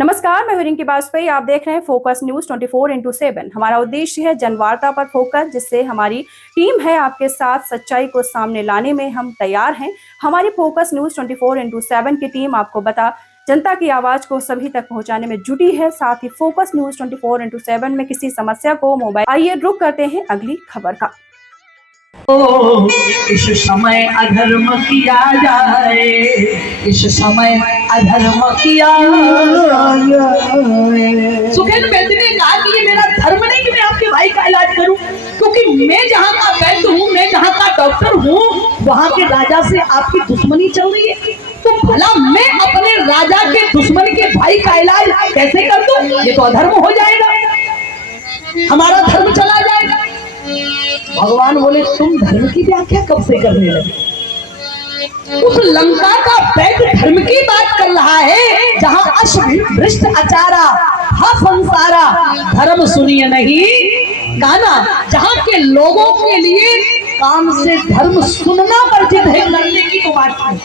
नमस्कार, मैं रिंकी बाजपेयी। आप देख रहे हैं फोकस न्यूज 24/7। हमारा उद्देश्य है जनवार्ता पर फोकस, जिससे हमारी टीम है आपके साथ सच्चाई को सामने लाने में हम तैयार हैं। हमारी फोकस न्यूज 24/7 की टीम आपको जनता की आवाज को सभी तक पहुंचाने में जुटी है। साथ ही फोकस न्यूज 24/7 में किसी समस्या को मोबाइल आइए रुक करते हैं अगली खबर का। इस समय अधर्म किया जाए, इस समय अधर्म किया जाए। सुखेंद्र वैद्य ने कहा कि ये मेरा धर्म नहीं कि मैं आपके भाई का इलाज करूं, क्योंकि मैं जहां का वैद्य हूं, मैं जहां का डॉक्टर हूं, वहां के राजा से आपकी दुश्मनी चल रही है, तो भला मैं अपने राजा के दुश्मन के भाई का इलाज कैसे कर दूं? ये तो अधर्म हो जाएगा, हमारा धर्म चला जाएगा। भगवान बोले तुम धर्म की व्याख्या कब से करने लगे? उस लंका का वैद्य धर्म की बात कर रहा है, जहां अश्वभ्रष्ट आचारा हा संसारा धर्म सुनिए नहीं गाना, जहां के लोगों के लिए काम से धर्म सुनना वर्जित है, करने की तो बात नहीं,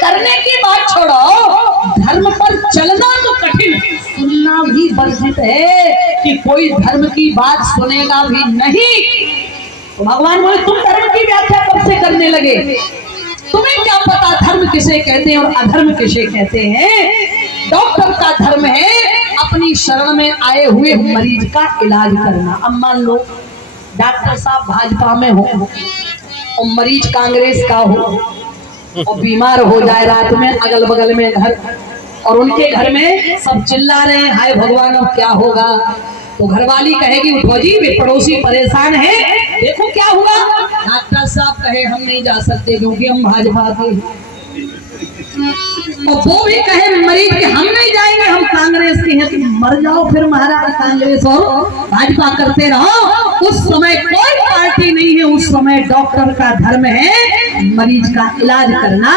करने की बात छोड़ो, धर्म पर चलना तो कठिन, सुनना भी वर्जित है कि कोई धर्म की बात सुनेगा भी नहीं। तो भगवान बोले तुम धर्म की व्याख्या कब से करने लगे? तुम्हें क्या पता धर्म किसे कहते हैं और अधर्म किसे कहते हैं? डॉक्टर का धर्म है अपनी शरण में आए हुए मरीज का इलाज करना। अब मान लो डॉक्टर साहब भाजपा में हो और मरीज कांग्रेस का हो और बीमार हो जाए रात में, अगल बगल में घर और उनके घर में सब चिल्ला रहे हैं हाय भगवान अब क्या होगा, तो घरवाली कहेगी उठो जी, वे पड़ोसी परेशान है, देखो क्या हुआ। डॉक्टर साहब कहे हम नहीं जा सकते क्योंकि हम भाजपा के, और वो भी कहे मरीज के हम नहीं जाएंगे हम कांग्रेस के हैं, तो मर जाओ फिर महाराज, कांग्रेस और भाजपा करते रहो। उस समय कोई पार्टी नहीं है, उस समय डॉक्टर का धर्म है मरीज का इलाज करना,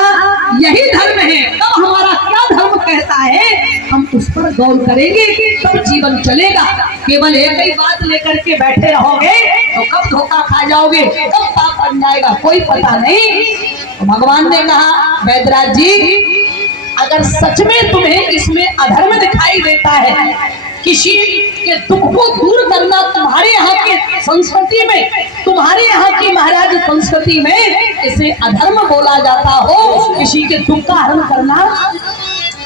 यही धर्म है। तब हमारा क्या धर्म कहता है हम उस पर गौर करेंगे, तब जीवन चलेगा। केवल एक ही बात लेकर के बैठे रहोगे तो कब धोखा खा जाओगे, कब पाप बन जाएगा कोई पता नहीं। तो भगवान ने कहा वैद्यराज जी, अगर सच में तुम्हें इसमें अधर्म दिखाई देता है, किसी के दुख को दूर करना तुम्हारे यहाँ के संस्कृति में, तुम्हारे यहाँ की महाराज संस्कृति में इसे अधर्म बोला जाता हो, किसी के दुख का हरण करना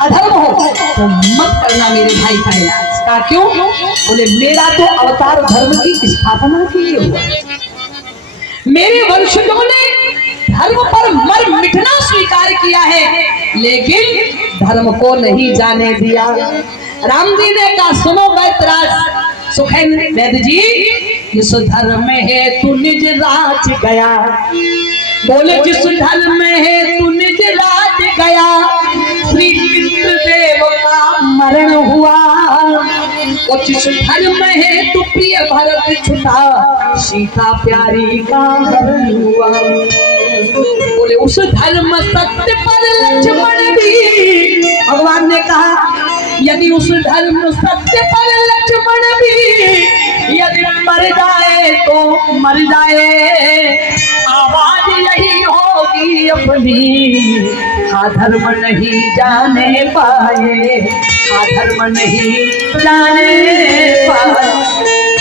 अधर्म हो, तो मत करना मेरे भाई का इलाज का। क्यों? बोले मेरा तो अवतार धर्म की स्थापना के लिए हुआ, मेरे वंशजों ने धर्म पर मर मिटना स्वीकार किया है, लेकिन धर्म को नहीं जाने दिया। राम जी ने कहा सुनो वैद्यराज सुखेंद्र वैद्य जी, जिस धर्म है तू निज राज गया, बोले जिस धर्म है तू निज राज गया, श्री इंद्रदेव का मरण हुआ, और जिस धर्म है तू प्रिय भरत छुटा, सीता प्यारी का हरण हुआ। बोले उस धर्म सत्य पर लक्ष्मण भी, भगवान ने कहा यदि उस धर्म सत्य पर लक्ष्मण भी यदि मर जाए तो मर जाए, आवाज यही होगी अपनी, हाँ धर्म नहीं जाने पाए, हाँ धर्म नहीं जाने पाए।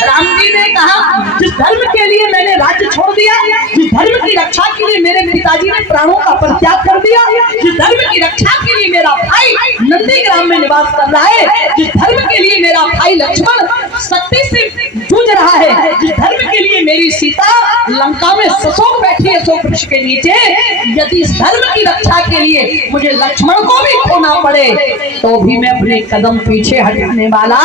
राम जी ने कहा जिस धर्म के लिए मैंने राज्य छोड़ दिया, जिस धर्म की रक्षा के लिए मेरे पिताजी ने प्राणों का परित्याग कर दिया, जिस धर्म की रक्षा के लिए मेरा भाई नंदीग्राम में निवास कर रहा है, जिस धर्म के लिए मेरा भाई लक्ष्मण सत्य से जूझ रहा है, जिस धर्म के लिए मेरी सीता लंका में सशोक बैठी है अशोक वृक्ष के नीचे, यदि इस धर्म की रक्षा के लिए मुझे लक्ष्मण को भी खोना पड़े तो भी मैं अपने कदम पीछे हटने वाला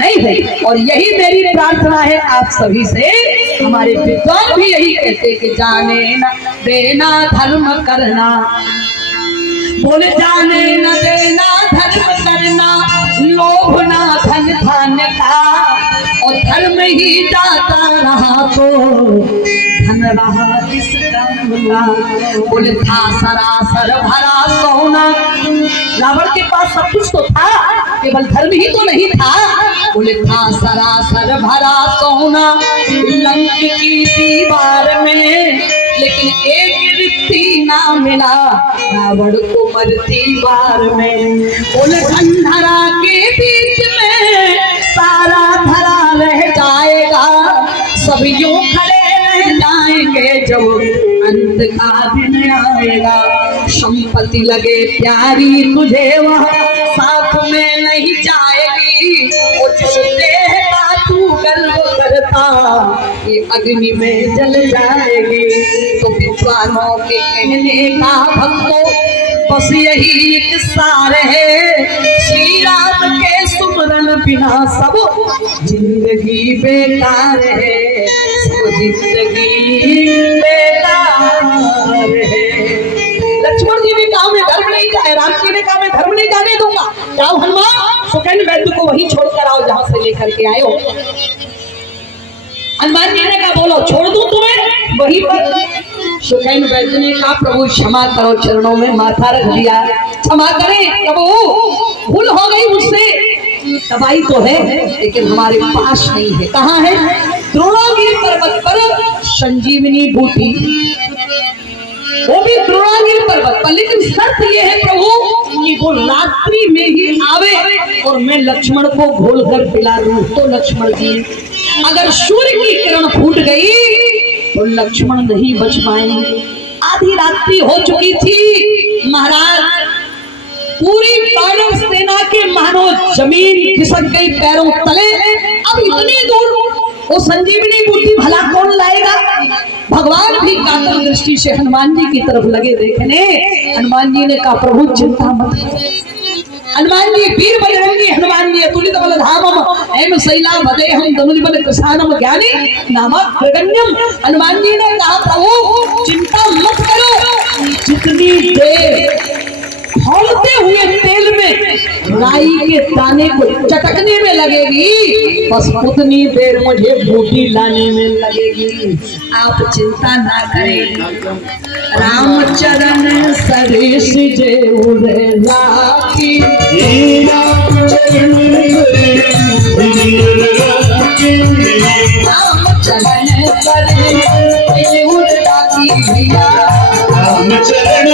नहीं है। और यही मेरी प्रार्थना है आप सभी से, हमारे विद्वान भी यही कहते कि जाने न देना धर्म करना, बोले जाने न देना धर्म करना, लोभ ना धन धान्य का, और धर्म ही जाता रहा तो धन रहा किस काम का। बोले था सरासर भरा सोना, रावण के पास सब कुछ तो था, केवल धर्म ही तो नहीं था। बोले था सरासर भरा सोना, लंक की दीवार में लेकिन एक रित्ती ना मिला रावण को मरती बार में। बोले खंडहरा के बीच में सारा धरा रह जाएगा, सब यूं खड़े रह जाएंगे जब अंत का दिन आएगा। संपत्ति लगे प्यारी तुझे वहाँ साथ में नहीं जाएगी, वो जिस देह का तू गर्व करता ये अग्नि में जल जाएगी। तो विद्वानों के कहने का भक्तों बस यही एक सार है, श्री राम के सुमरन बिना सब जिंदगी बेकार है, सब जिंदगी बेकार है। लक्ष्मण जी ने कहा मैं धर्म नहीं जाए, राम जी ने कहा मैं धर्म नहीं जाने दूंगा। जाओ हनुमान सुकैन वैद्य को वही छोड़कर आओ जहां से लेकर के आए हो। हनुमान जी ने कहा बोलो छोड़ दूं तुम्हें वही पर। सुकैन वैद्य ने कहा प्रभु क्षमा करो, चरणों में माथा रख दिया, क्षमा करें प्रभु, भूल हो गई मुझसे। दवाई तो है लेकिन हमारे पास नहीं है। कहाँ है? द्रोणागिरि पर्वत पर संजीवनी बूटी, वो भी द्रोणागिरि पर्वत पर, लेकिन शर्त ये है प्रभु कि वो रात्रि में ही आवे और मैं लक्ष्मण को घोल कर पिला दूं। तो लक्ष्मण जी अगर सूर्य की किरण फूट गई तो लक्ष्मण नहीं बच पाएंगे। आधी रात्रि हो चुकी थी महाराज, पूरी पांडव सेना के मानो जमीन खिसक गई पैरों तले। अब इतनी दूर वो संजीवनी बूटी भला कौन लाएगा? भगवान भी कातर दृष्टि से हनुमान जी की तरफ लगे देखने। हनुमान जी ने कहा प्रभु चिंता मत करो। हनुमान जी वीर बजरंगी हनुमान जी अतुलित बल धामम एम शैला भदे हम धनुर्बल कृषानम ज्ञानी नामक प्रगण्यम। हनुमान जी ने कहा प्रभु चिंता मत करो, जितनी देर खौलते हुए तेल में राई के दाने को चटकने में लगेगी बस उतनी देर मुझे बूटी लाने में लगेगी। आप चिंता ना करें। रामचरण सरेश जे उरे लाकी, रामचरण सरेश जे उरे लाकी भैया, रामचरण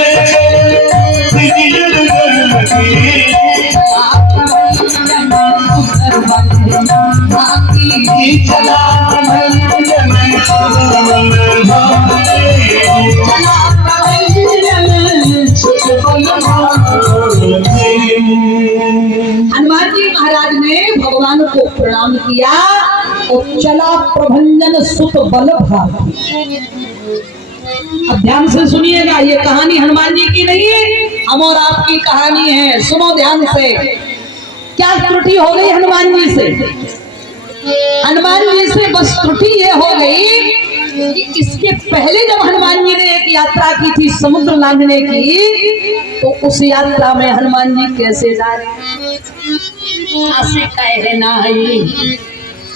हनुमान जी महाराज ने भगवान को प्रणाम किया और चला प्रभंजन सुत बल भाती। अब ध्यान से सुनिएगा, ये कहानी हनुमान जी की नहीं है, हम और आपकी कहानी है। सुनो ध्यान से। क्या त्रुटि हो गई हनुमान जी से? हनुमान जी से बस त्रुटि ये हो गई कि इसके पहले जब हनुमान जी ने एक यात्रा की थी समुद्र लांघने की, तो उस यात्रा में हनुमान जी कैसे जा रहे ऐसे कहे नाही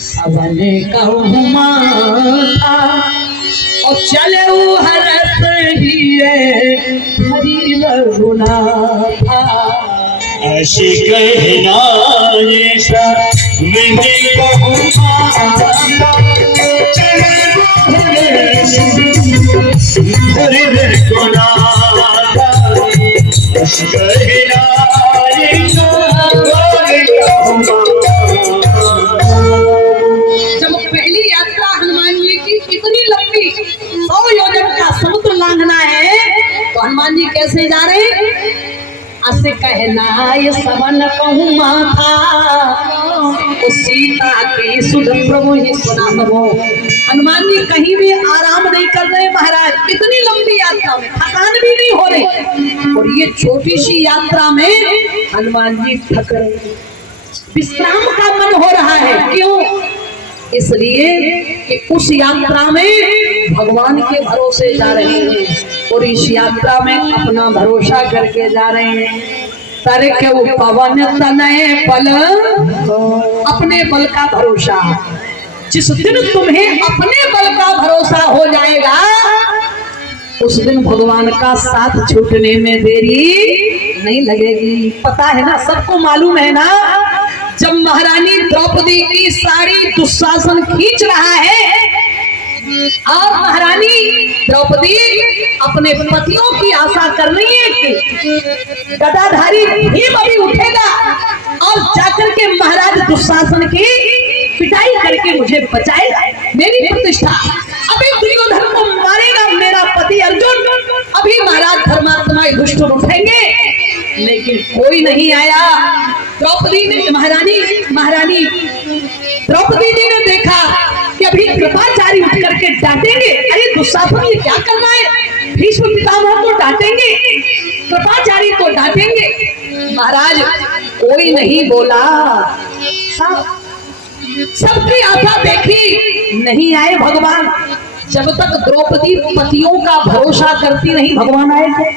सबने कहूँ माथा और चले हरस हिये हरि रघुनाथा। ऐसी कहना ये मैंने कहूँ हरि रघुनाथा। ऐसी कहना ये जब पहली यात्रा हनुमान जी की इतनी लंबी 100 योजन का समुद्र लांघना है तो हनुमान जी कैसे जा रहे हैं? असे कहना ये सबन कहूँ माथा, सीता की सुध प्रभु ही सुना हो। हनुमान जी कहीं भी आराम नहीं कर रहे महाराज, इतनी लंबी यात्रा में थकान भी नहीं हो रही, और ये छोटी सी यात्रा में हनुमान जी थक रहे, विश्राम का मन हो रहा है। क्यों? इसलिए कि उस यात्रा में भगवान के भरोसे जा रहे हैं और इस यात्रा में अपना भरोसा करके जा रहे हैं। तारे के वो पवन तनय बल, अपने बल का भरोसा। जिस दिन तुम्हें अपने बल का भरोसा हो जाएगा उस दिन भगवान का साथ छूटने में देरी नहीं लगेगी। पता है ना, सबको मालूम है ना, जब महारानी द्रौपदी की साड़ी दुशासन खींच रहा है, और महारानी द्रौपदी अपने पतियों की आशा कर रही है कि गदाधारी भीम अभी उठेगा और जाकर के महाराज दुशासन की पिटाई करके मुझे बचाएगा, मेरी प्रतिष्ठा। अभी दुर्योधन को मारेगा मेरा पति अर्जुन, अभी महाराज धर्मात्मा युधिष्ठिर उठेंगे, लेकिन कोई नहीं आया। द्रौपदी ने महारानी द्रौपदी जी ने देखा कि अभी कृपाचारी उठ करके डांटेंगे, अरे दुशासन ये क्या करना है, भीष्म पितामह को डांटेंगे, कृपाचारी को डांटेंगे। महाराज कोई नहीं बोला, सबकी आशा देखी, नहीं आए भगवान। जब तक द्रौपदी पतियों का भरोसा करती नहीं, भगवान आए क्या?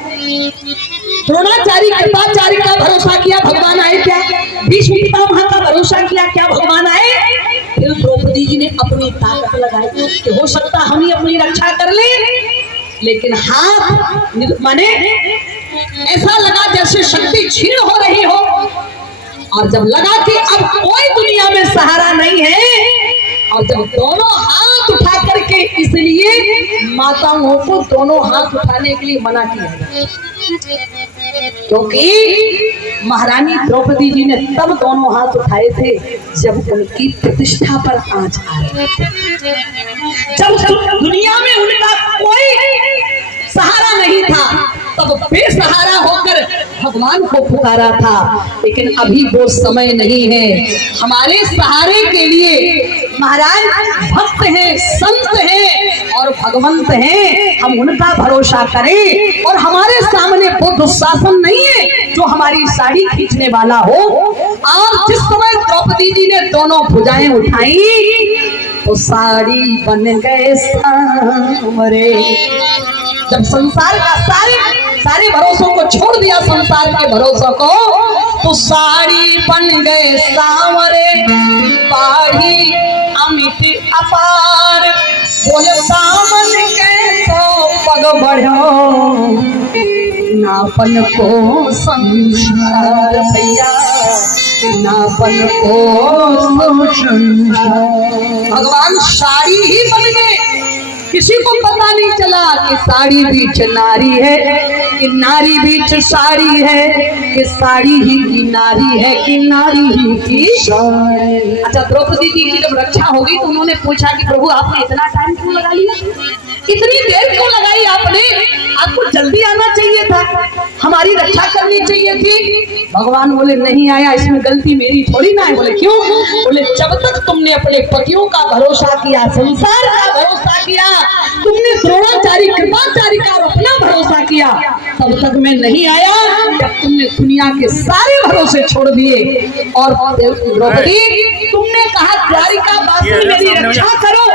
द्रोणाचार्य कृपाचार्य का भरोसा किया, भगवान आए क्या? भीष्म पितामह का भरोसा किया, क्या भगवान आए? फिर द्रौपदी जी ने अपनी ताकत लगाई कि हो सकता हम ही अपनी रक्षा कर ले, लेकिन हाथ माने ऐसा लगा जैसे शक्ति छीन हो रही हो, और जब लगा कि अब कोई दुनिया में सहारा नहीं है, और जब दोनों हाथ उठा करके, इसलिए माताओं को दोनों हाथ उठाने के लिए मना किया, क्योंकि महारानी द्रौपदी जी ने तब दोनों हाथ उठाए थे जब उनकी प्रतिष्ठा पर आंच आ रही थी, जब दुनिया में उनका कोई सहारा नहीं था, तब बेसहारा होकर भगवान को पुकारा था। लेकिन अभी वो समय नहीं है, हमारे सहारे के लिए महाराज भक्त हैं, संत हैं और भगवंत हैं, हम उनका भरोसा करें। और हमारे सामने वो दुशासन नहीं है जो हमारी साड़ी खींचने वाला हो। और जिस समय द्रौपदी जी ने दोनों भुजाएं उठाई तो साड़ी बन गए सांवरे। जब संसार का सारे भरोसों को छोड़ दिया, संसार के भरोसों को, तो साड़ी बन गए सांवरे, पाढ़ी अमित अपार, बोले दामन के तो पग बढ़ो, नापन को संसार भैया, नापन को संसार। भगवान साड़ी ही बन गए, किसी को पता नहीं चला कि साड़ी बीच नारी है, कि नारी बीच साड़ी है, कि साड़ी ही की नारी है, कि नारी ही की साड़ी। अच्छा, द्रौपदी जी की जब रक्षा हो गई तो उन्होंने पूछा कि प्रभु आपने इतना टाइम क्यों लगा लिया, इतनी देर क्यों लगाई आपने, आपको जल्दी आना चाहिए था, हमारी रक्षा करनी चाहिए थी। भगवान बोले नहीं आया, इसमें गलती मेरी थोड़ी ना है। बोले क्यों? बोले जब तक तुमने अपने पतियों का भरोसा किया, संसार का भरोसा किया, तुमने द्रोणाचार्य कृपाचार्य का अपना भरोसा किया, तब तक मैं नहीं आया। जब तुमने दुनिया के सारे भरोसे छोड़ दिए और द्रौपदी तुमने कहा द्वारिका वासी मेरी रक्षा करो,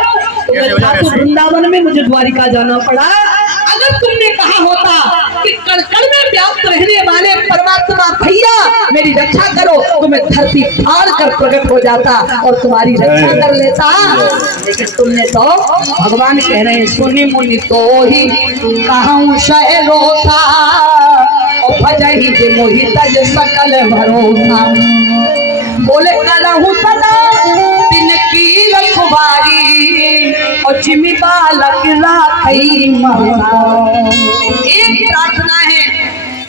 तो वृंदावन में मुझे द्वारिका जाना पड़ा। अगर तुमने कहा होता कि कण-कण में व्याप्त रहने वाले परमात्मा भैया मेरी रक्षा करो, तो मैं धरती फाड़ कर प्रकट हो जाता और तुम्हारी रक्षा कर लेता। लेकिन तुमने तो, भगवान कह रहे हैं, सुनी मुनि तो ही कहूँ शहरो था, और भजही जे मोहि तज सकल भरोसा। बोले कलहु सदा दिन की रखवारी, और जिमी बालक राखई महला। एक प्रार्थना है,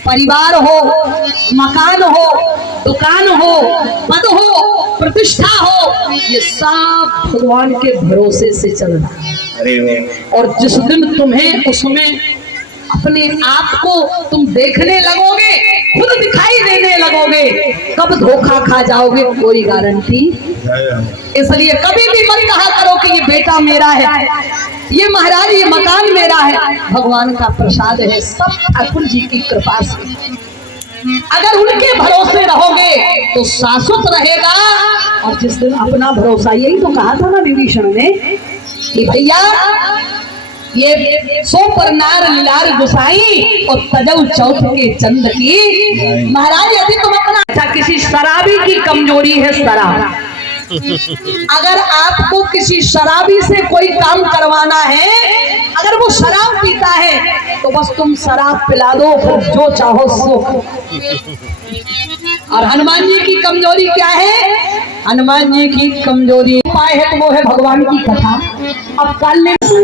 परिवार हो, मकान हो, दुकान हो, पद हो, प्रतिष्ठा हो, ये सब भगवान के भरोसे से चल रहा है। और जिस दिन तुम्हें उसमें अपने आप को तुम देखने लगोगे, खुद दिखाई देने लगोगे, कब धोखा खा जाओगे कोई गारंटी। इसलिए कभी भी मत कहा करो कि ये बेटा मेरा है, ये महाराज ये मकान मेरा है। भगवान का प्रसाद है, सब ठाकुर जी की कृपा से। अगर उनके भरोसे रहोगे तो शाश्वत रहेगा। और जिस दिन अपना भरोसा, यही तो कहा था ना विभीषण ने कि भैया ये सो पर नार लीलार गुसाई और तजौ चौथ के चंद की। महाराज यदि तुम अपना, अच्छा किसी शराबी की कमजोरी है शराब, अगर आपको किसी शराबी से कोई काम करवाना है, अगर वो शराब पीता है तो बस तुम शराब पिला दो, फिर जो चाहो सो। और हनुमान जी की कमजोरी क्या है? हनुमान जी की कमजोरी पाए है तो वो है भगवान की कथा। अब कल ने वो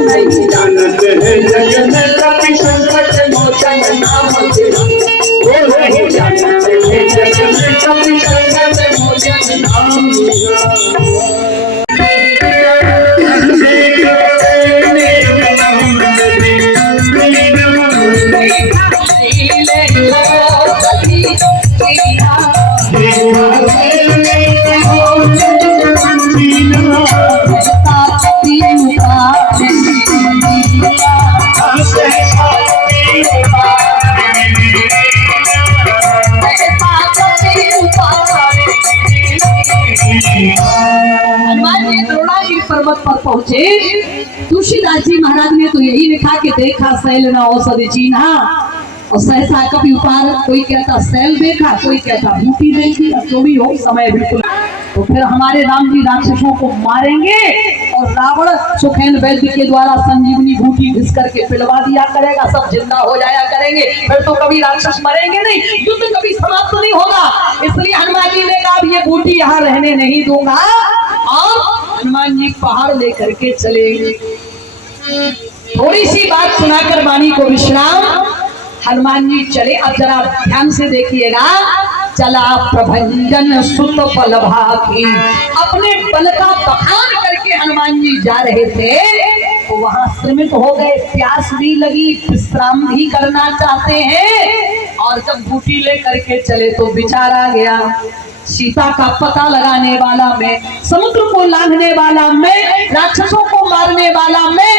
नहीं जानते हैं जग में कभी संकट मोचन नाम तेरा, वो नहीं जानते हैं जग में कभी संकट मोचन नाम हनुमान जी द्रोणागिरि पर्वत पर पहुंचे। तुलसीदास जी महाराज ने तो यही लिखा कि देखा शैल न औषधि चिन्हा, और सहसा कभी उतार, कोई कहता शैल देखा, कोई कहता बूटी देखी, अब जो भी हो समय बिल्कुल। तो फिर हमारे राम जी राक्षसों को मारेंगे और रावण सुखेन वैद्य के द्वारा संजीवनी बूटी घिस करके पिलवा दिया करेगा, सब जिंदा हो जाया करेंगे, फिर तो कभी राक्षस मरेंगे नहीं, युद्ध कभी समाप्त नहीं होगा। इसलिए हनुमान जी ने कहा ये बूटी यहाँ रहने नहीं दूंगा, और हनुमान जी पहाड़ लेकर के चलेंगे। थोड़ी सी बात सुनाकर वाणी को विश्राम। हनुमान जी चले। अब जरा ध्यान से देखिएगा। चला प्रभंजन सुत बल भागी, अपने बल का बखान करके हनुमान जी जा रहे थे तो वहां श्रमित हो गए, प्यास भी लगी, विश्राम भी करना चाहते हैं। और जब बूटी लेकर के चले तो विचार आ गया, सीता का पता लगाने वाला मैं, समुद्र को लांघने वाला मैं, राक्षसों को मारने वाला मैं,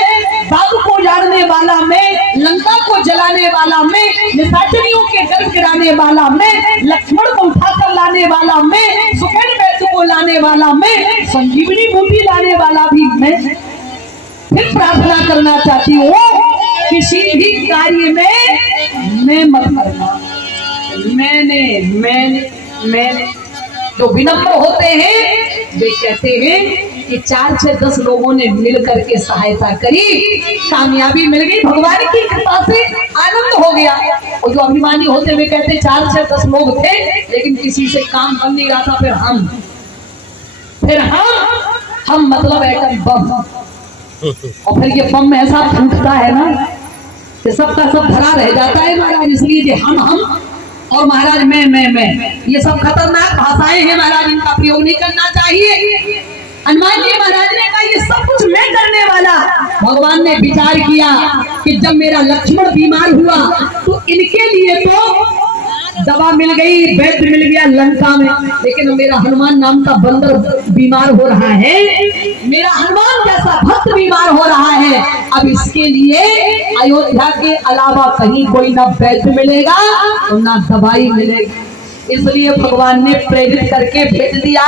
बाघ को जाड़ने वाला मैं, लंका को जलाने वाला मैं, निशाचरियों के गर्भ गिराने वाला मैं, लक्ष्मण को उठाकर लाने वाला मैं, सुखेन वैद्य को लाने वाला मैं, संजीवनी बूटी लाने वाला भी मैं। फिर प्रार्थना करना चाहती हूँ किसी भी कार्य में मैं मत करना, मैंने जो विनम्र होते हैं वे कहते हैं कि 4 से 10 लोगों ने मिल करके सहायता करी, कामयाबी मिल गई, भगवान की कृपा से आनंद हो गया। और जो अभिमानी होते वे कहते 4 से 10 लोग थे लेकिन किसी से काम बन नहीं रहा था, फिर हम मतलब एटम बम, और फिर ये बम ऐसा फूटता है ना कि सबका सब भरा रह जाता है महाराज। इसलिए जो हम और महाराज मैं ये सब खतरनाक भाषाएं हैं महाराज, इनका प्रयोग नहीं करना चाहिए। हनुमान जी महाराज ने कहा ये सब कुछ मैं करने वाला। भगवान ने विचार किया कि जब मेरा लक्ष्मण बीमार हुआ तो इनके लिए तो दवा मिल गई, वैद्य मिल गया लंका में, लेकिन मेरा हनुमान नाम का बंदर बीमार हो रहा है, मेरा हनुमान जैसा भक्त बीमार हो रहा है। अब इसके लिए अयोध्या के अलावा कहीं कोई ना वैद्य मिलेगा और ना दवाई मिलेगी। इसलिए भगवान ने प्रेरित करके भेज दिया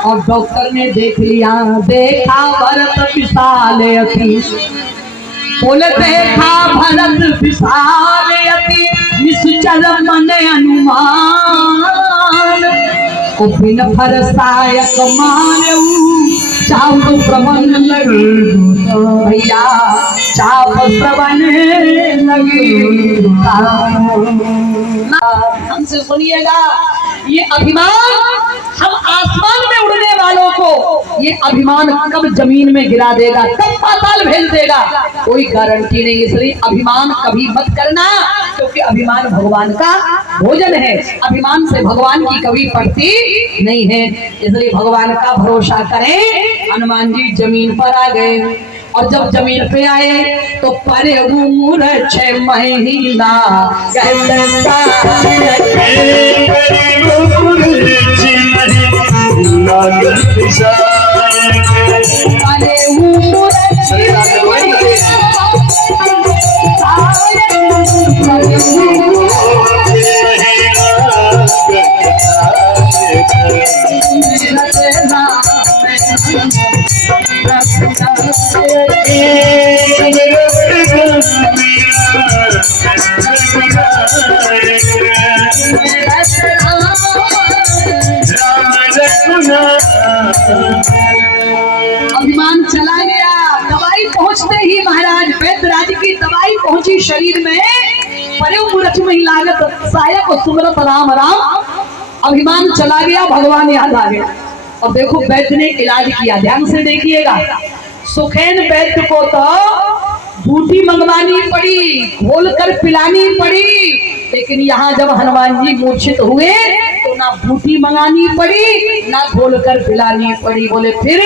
और डॉक्टर ने देख लिया, देखा भरत विशाल अति, बोले देखा भरत विशाल अति, निश्चल मन हनुमान को बिन फरसायक मानऊ, चाप श्रवण लगे भैया, चाप श्रवण लगे। हमसे सुनिएगा, ये अभिमान हम आसमान में उड़ने वालों को ये अभिमान कब जमीन में गिरा देगा, कब पाताल भेज देगा, कोई गारंटी नहीं। इसलिए अभिमान कभी मत करना, क्योंकि अभिमान भगवान का भोजन है, अभिमान से भगवान की कभी पड़ती नहीं है। इसलिए भगवान का भरोसा करें। हनुमान जी जमीन पर आ गए और जब जमीन पे आए तो परे उम्र 6 महीना अभिमान चला गया। दवाई पहुंचते ही महाराज वैद्यराज की दवाई पहुंची शरीर में, परे मुरच में लागत साया को सुमरत राम राम। अभिमान चला गया, भगवान याद आ गया। और देखो वैद्य ने इलाज किया, ध्यान से देखिएगा। सुखेन वैद्य को तो बूटी मंगवानी पड़ी, घोल कर पिलानी पड़ी, लेकिन यहाँ जब हनुमान जी मूर्छित हुए तो ना बूटी मंगानी पड़ी ना घोल कर पिलानी पड़ी। बोले फिर,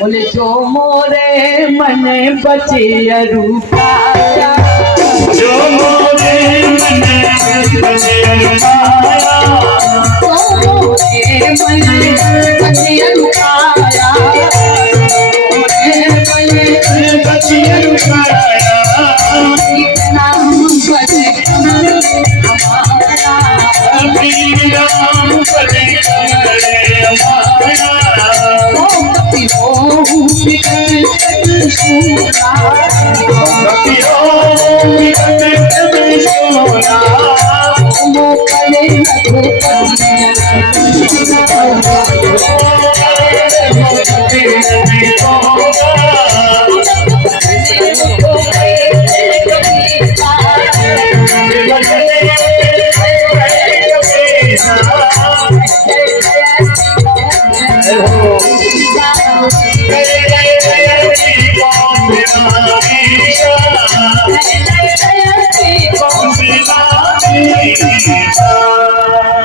बोले जो मोरे मन बचे रूपाया, जो मोरे मन बचे रूपाया, जो मोरे मन बचे रूपाया, बचे रूपाया, इतना बचे राम बचे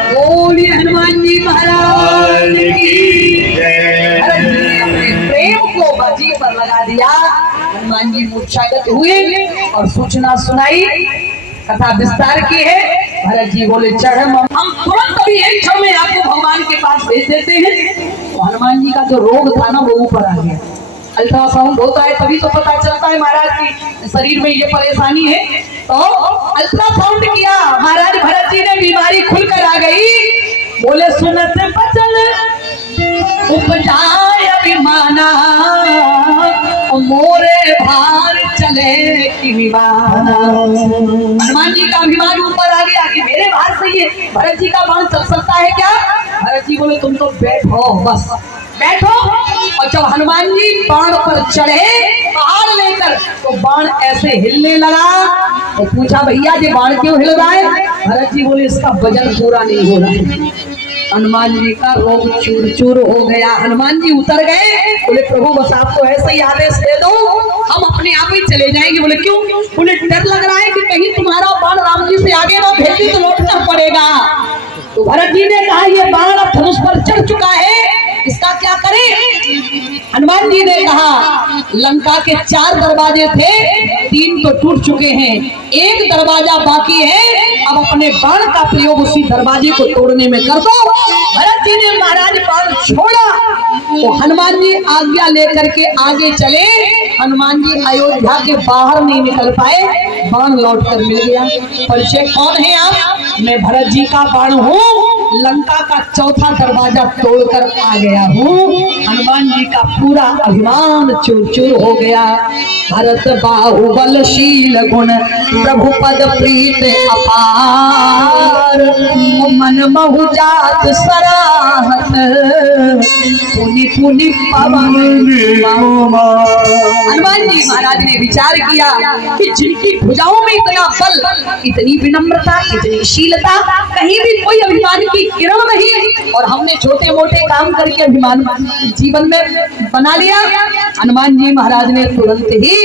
बोलिए हनुमान जी महाराज की जय। प्रेम को बाजी पर लगा दिया। हनुमान जी मूर्छागत हुए और सूचना सुनाई, कथा विस्तार की है। भरत जी बोले चढ़, हम तुरंत अभी एक क्षण में आपको भगवान के पास भेज देते हैं। तो हनुमान जी का जो रोग था ना वो ऊपर आ गया। अल्ट्रासाउंड होता है तभी तो पता चलता है महाराज की शरीर में ये परेशानी है। तो अल्ट्रासाउंड किया, महाराज भरत जी ने बीमारी खुलकर आ गई। बोले सुनत बचन उपजाय अभिमाना, मोरे भार चले की विमाना। हनुमान जी का अभिमान ऊपर आ गया कि मेरे भार से ये भरत जी का बाण चल सकता है क्या। भरत जी बोले तुम तो बैठो, बस बैठो। और जब हनुमान जी बाण पर चढ़े पहाड़ लेकर तो बाण ऐसे हिलने लगा। तो पूछा भैया ये बाण क्यों हिल रहा है। भरत जी बोले इसका वजन पूरा नहीं हो रहा है। हनुमान जी का रोग चूर चूर हो गया। हनुमान जी उतर गए, बोले प्रभु बस आपको ऐसे ही आदेश दे दो, हम अपने आप ही चले जाएंगे। बोले क्यों। बोले डर लग रहा है कि कहीं तुम्हारा बाण राम जी से आगे ना भेजी तो लौटना पड़ेगा। तो भरत जी ने कहा ये बाण अब धनुष पर चढ़ चुका है, इसका क्या करें। हनुमान जी ने कहा लंका के 4 दरवाजे थे, 3 तो टूट चुके हैं, 1 दरवाजा बाकी है। अब अपने बाण का प्रयोग उसी दरवाजे को तोड़ने में कर दो। भरत जी ने महाराज बाण छोड़ा तो हनुमान जी आज्ञा लेकर के आगे चले। हनुमान जी अयोध्या के बाहर नहीं निकल पाए, बाण लौट कर मिल गया। परिचय कौन है आप। मैं भरत जी का बाण हूँ, लंका का 4था दरवाजा तोड़कर आ गया हूँ। हनुमान जी का पूरा अभिमान चूर चूर हो गया। भरत बाहुबलशील गुण प्रभु पद प्रीत अपार, मन महु जात सराहत पुनि पुनि पवन। हनुमान जी महाराज ने विचार किया कि जिनकी भुजाओं में इतना बल, इतनी विनम्रता, इतनी शीलता, कहीं भी कोई अभिमान की किरण नहीं, और हमने छोटे मोटे काम करके अभिमान जीवन में बना लिया। हनुमान जी महाराज ने तुरंत ही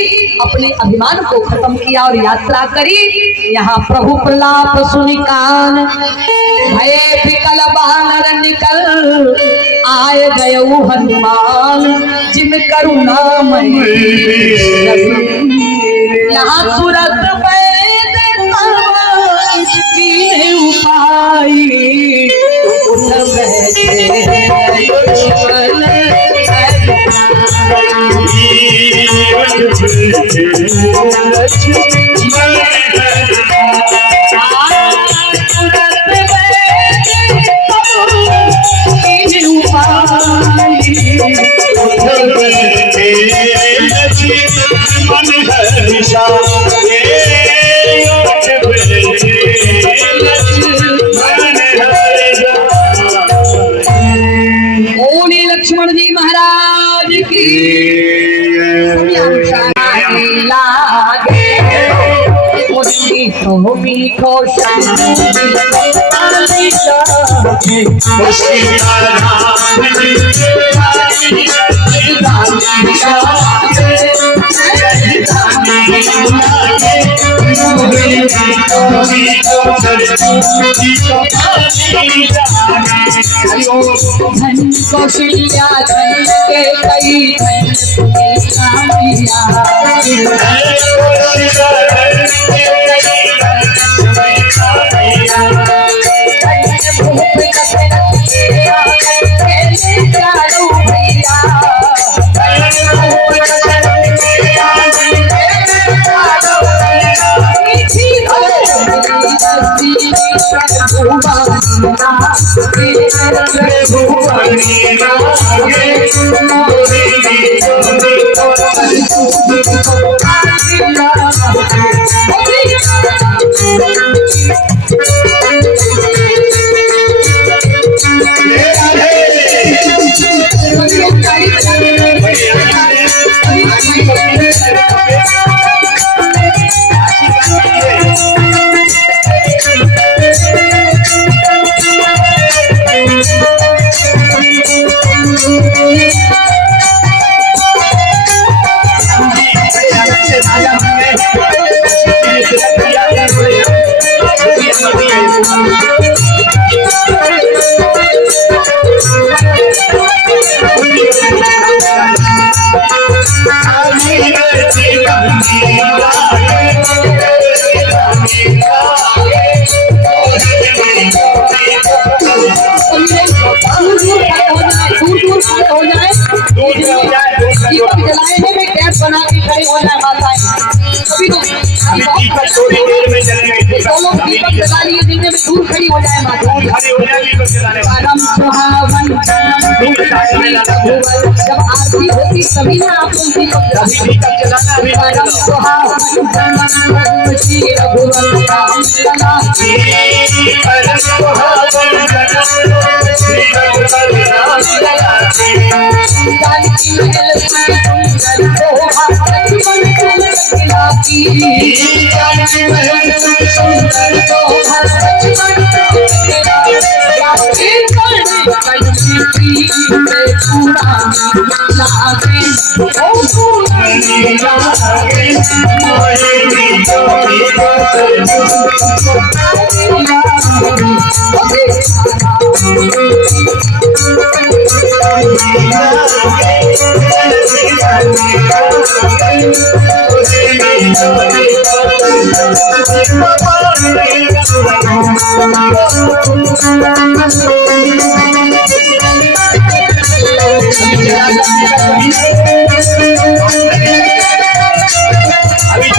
अपने अभिमान को खत्म किया और यात्रा करी। यहाँ प्रभु प्रलाप सुनिकान भय विकल बानर निकल, आए गए हनुमान जिम करुणा मई। यहाँ तुरंत उपाई उठ मन धन कौशल्या धन के कई धन तुम्हें कामिया बना के खड़ी हो जाए माताएं कभी तो थोड़ी देर में चले गए दीपक जला लिए दिन में दूर खड़ी हो जाए माताएं परम सुहावन जब आरती होती तभी ना आप लोग दीपक जलाना परम सुहावन श्री रघुवर राम लला परम सुहावन श्री रघुवर राम लला जानकी महल सुंदर शोभा लक्ष्मण तुलसिया की जानकी महल सुंदर शोभा लक्ष्मण तुलसिया की कंठी में पुरानी लागे ओ पुरानी लागे मोहे जोड़ी अभी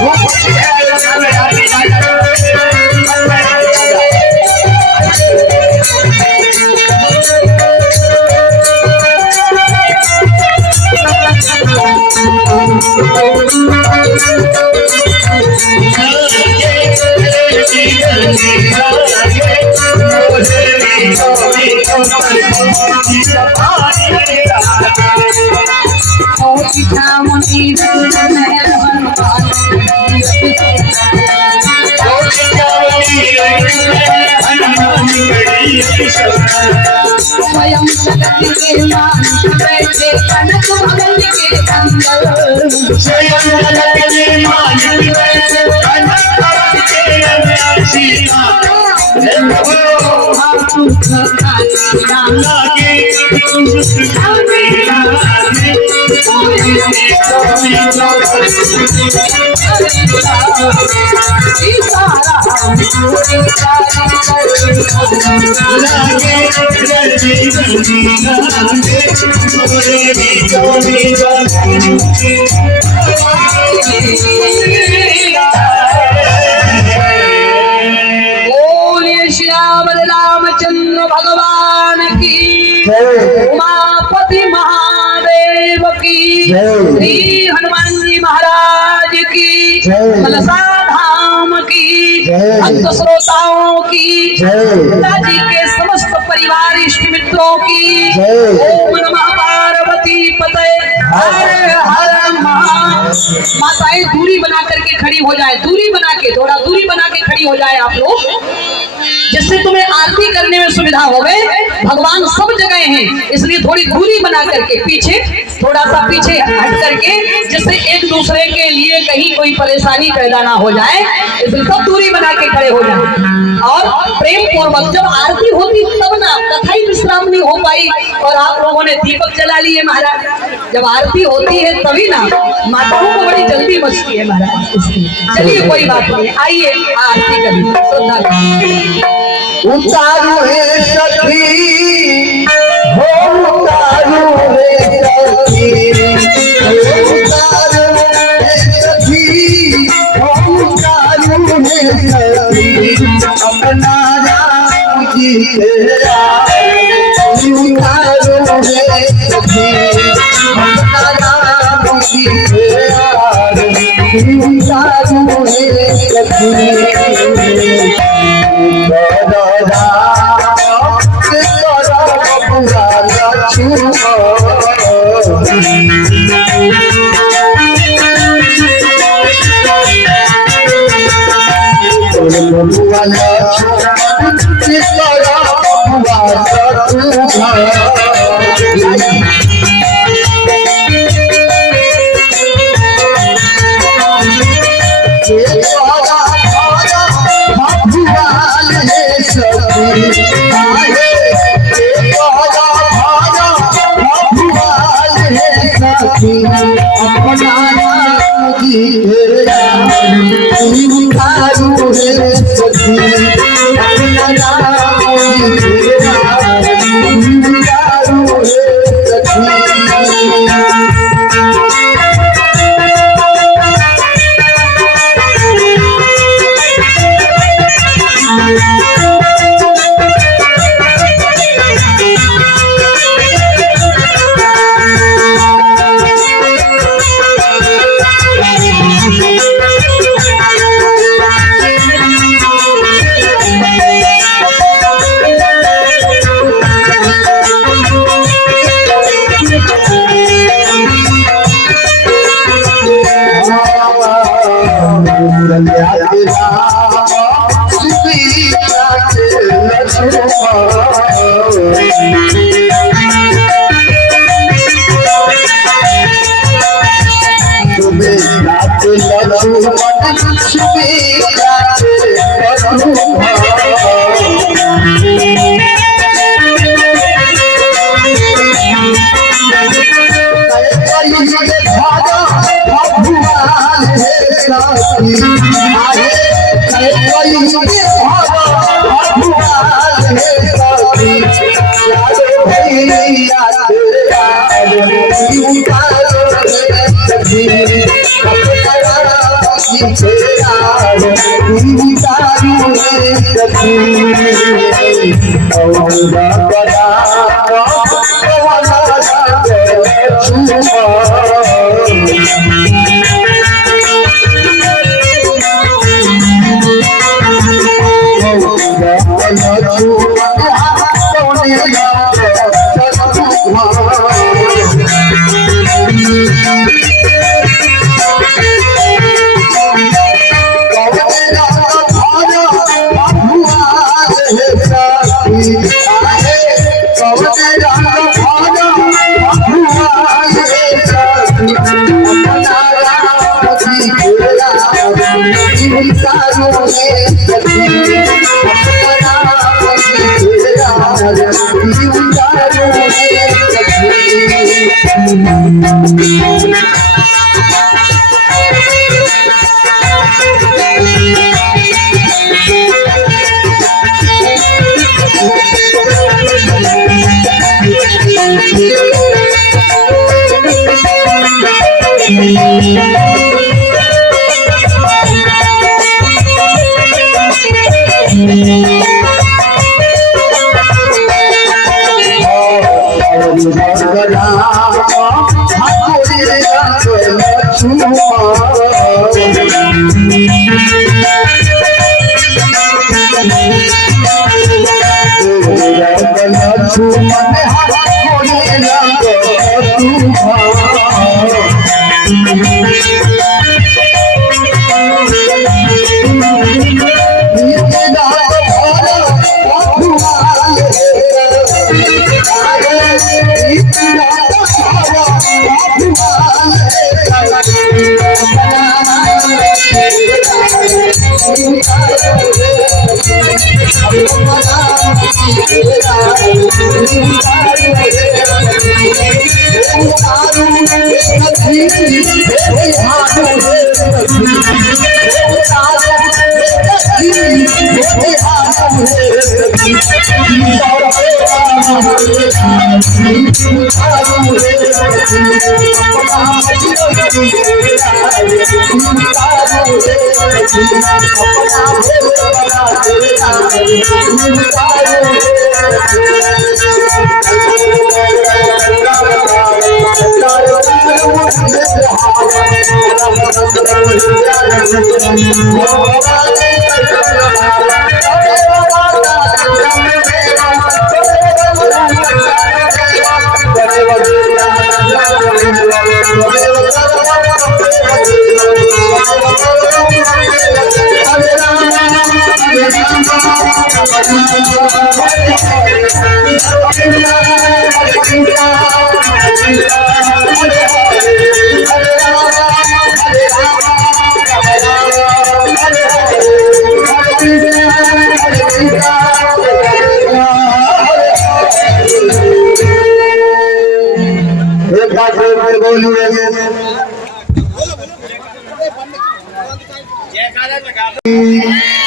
स्वयं जगत के मालिक बैठे कनक भवन के अंदर स्वयं जगत के मालिक बैठे कनक भवन के अंदर सीता बोलिए श्याम रामचंद्र भगवान की उमापति महादेव की श्री हनुमान जी महाराज की मनसा धाम की अंत श्रोताओं की पिताजी के समस्त परिवार इष्ट मित्रों की ओम नमः पार्वती पते हर हर माताएं दूरी बना करके खड़ी हो जाए, दूरी बना के, थोड़ा दूरी बना के खड़ी हो जाए आप लोग, जिससे तुम्हें आरती करने में सुविधा होवे। भगवान सब जगह हैं, इसलिए थोड़ी दूरी बना करके पीछे, थोड़ा सा पीछे हट करके, जिससे एक दूसरे के लिए कहीं कोई परेशानी पैदा ना हो जाए, इसलिए सब दूरी बना के खड़े हो जाए। और प्रेम पूर्वक जब आरती होती तब ना कथा ही विश्राम नहीं हो पाई, और आप लोगों ने दीपक जला लिए महाराज। जब आरती होती है तभी ना माताओं को बड़ी जल्दी मचती है महाराज, इसलिए चलिए कोई बात नहीं, आइए आरती करिए। श्रद्धा उतारू है सखी हो, उतारू है सखी, उतारू है सखी हो, उतारू है सखी, अपना राम जी तेरा उतारू है सखी, अपना राम जी तेरा उतारू है सखी। अपना राम जी तेरा उतारू है सखी, अपना राम जी तेरा उतारू है सखी। तू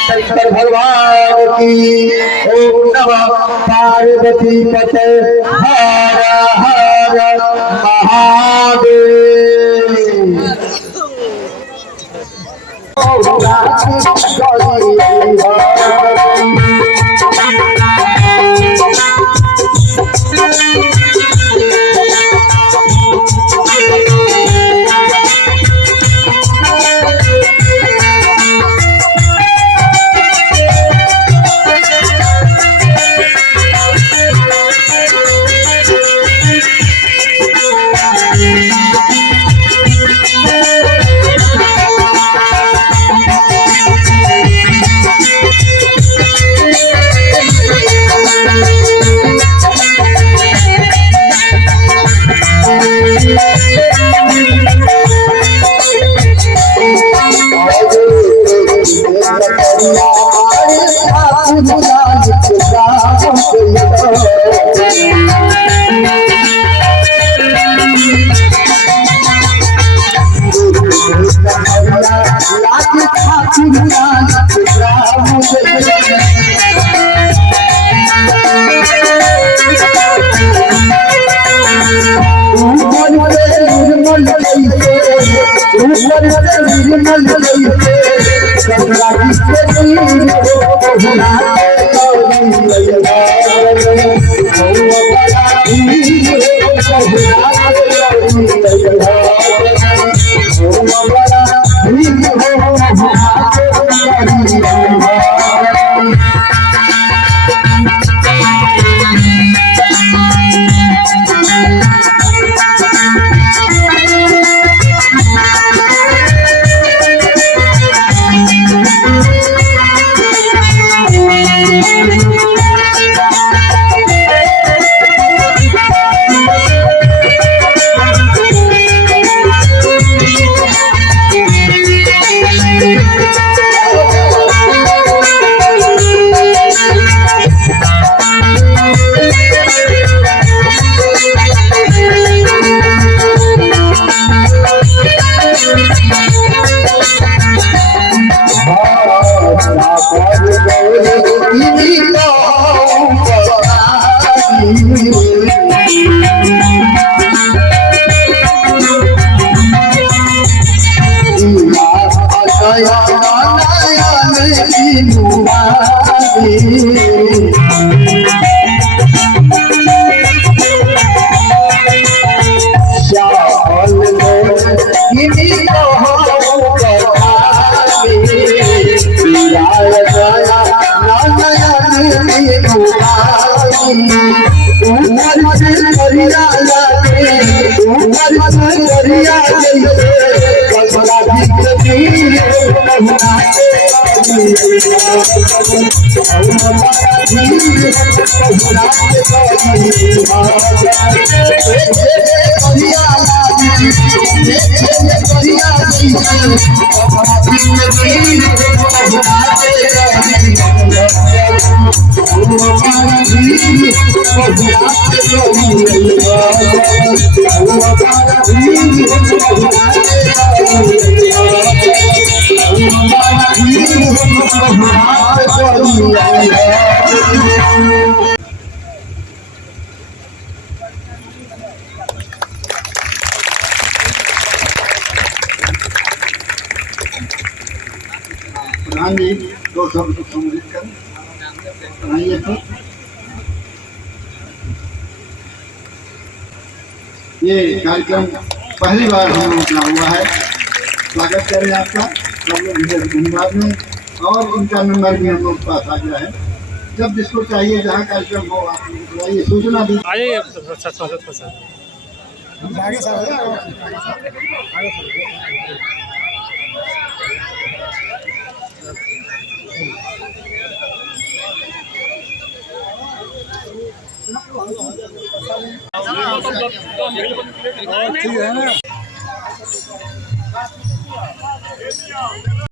शंकर भगवान की ओम नमः पार्वती पते हर हर महादेव। Thank you. प्रधान जी दो शब्द संबोधित करें। सुनाइए तो। ये कार्यक्रम पहली बार हम लोगों का हुआ है। स्वागत करें आपका सब लोग इधर धन्यवाद में। और इनका नंबर भी हम लोग के पास आ गया है। जब जिसको चाहिए जहाँ कार्यक्रम हो आप लोग बुलाइए, सूचना दी।